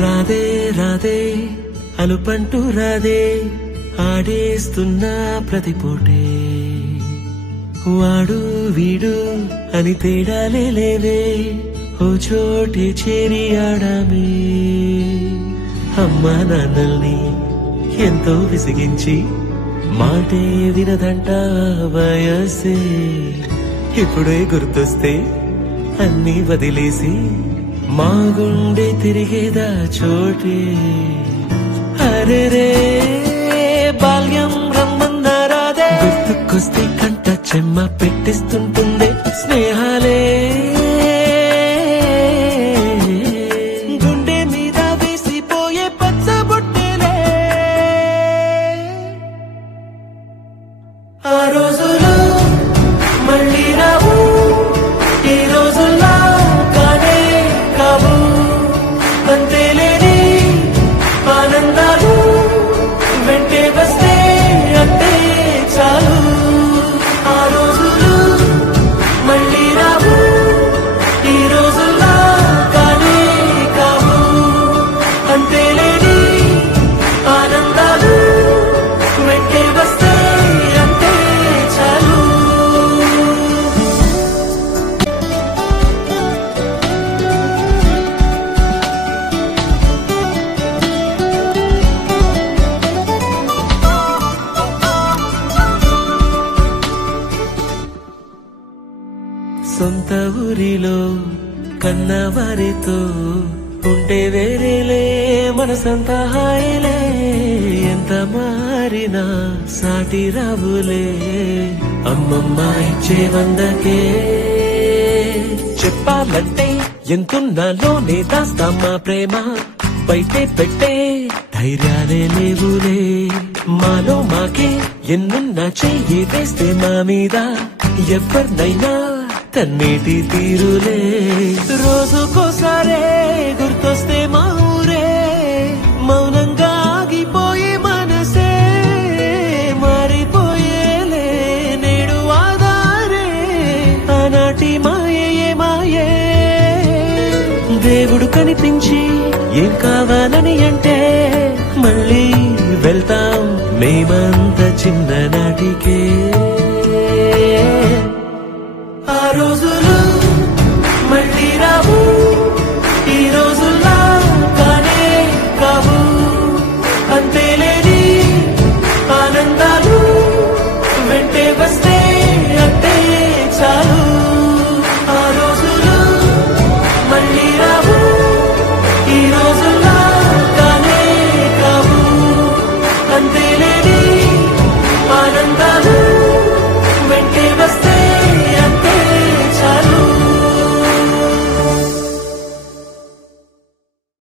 రాదే రాదే అలుపంటూ రాదే ఆడేస్తున్నా ప్రతి పూటే వాడు వీడు అని తేడాలే లేవే ఓ చోటే చేరి ఆడామే అమ్మా నాన్నల్ని ఎంతో విసిగించి మాటే వినదంట వయసే ఇప్పుడే గుర్తొస్తే అన్నీ వదిలేసి మా గుండె తిరిగేదా చోటే అరెరే బాల్యం రమ్మన్నారాదే గుర్తుకొస్తే కంట చెమ్మ పెట్టిస్తుంటుందే స్నేహాలే గుండె మీద వేసిపోయే పచ్చబొట్టెలే ఆ రోజులు మళ్ళీ రావు ఈ రోజుల్లా కానే కావు అంతేలేని ఆనందాలు వెంటే వస్తే అంతే చాలు ఆ రోజులు మళ్ళీ రావు ఈ రోజుల్లా కానే కావు అంతేలేని ఆనందాలు వెంటే వస్తే అంతే చాలు సొంత ఊరిలో కన్నవారితో ఉంటే వేరేలే మనసంతా హాయిలే ఎంత మారినా సాటి రావులే అమ్మమ్మ ఇచ్చే వందకే చెప్పాలంటే ఎంతున్నాలోనే దాస్తామా ప్రేమ బయటే పెట్టే ధైర్యాలే లేవులే మాలో మాకే ఎన్నున్నా చెయ్యి వేస్తే మా మీద ఎవరినైనా కన్నీటి తీరులే రోజుకోసారే గుర్తొస్తే మా ఊరే మౌనంగా ఆగిపోయే మనసే మారిపోయేలే నేడు ఆధారే ఆనాటి మాయే మాయే దేవుడు కనిపించి ఏం కావాలని అంటే మళ్ళీ వెళ్తాం మేమంత చిన్ననాటికే